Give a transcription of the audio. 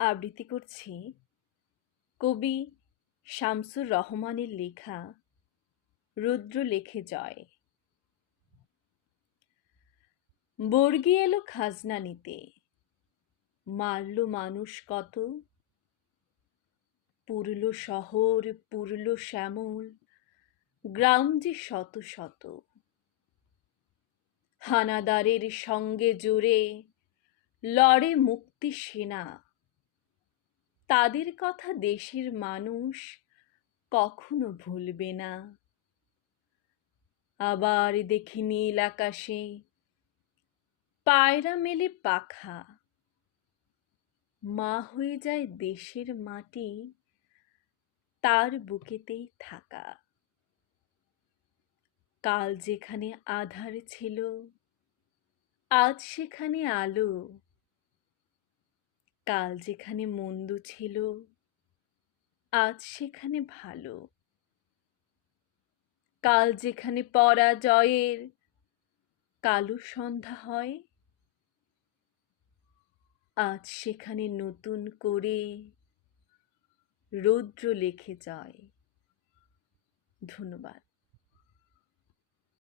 আবৃত্তি করছি কবি শামসুর রহমানের লেখা রুদ্র লেখে জয়। বর্গি এলো খাজনা নিতে, মারল মানুষ কত, পুরল শহর পুরল শ্যামল, গ্রাম যে শত শত। হানাদারের সঙ্গে জোরে লড়ে মুক্তি সেনা, তাদের কথা দেশের মানুষ কখনো ভুলবে না। আবার দেখি নীল আকাশে পায়রা মেলে পাখা, মা হয়ে যায় দেশের মাটি তার বুকেতেই থাকা। কাল যেখানে আঁধার ছিল আজ সেখানে আলো, কাল যেখানে মন্দ ছিল আজ সেখানে ভালো, কাল যেখানে পরাজয়ের কালো সন্ধ্যা হয় আজ সেখানে নতুন করে রৌদ্র লেখে জয়। ধন্যবাদ।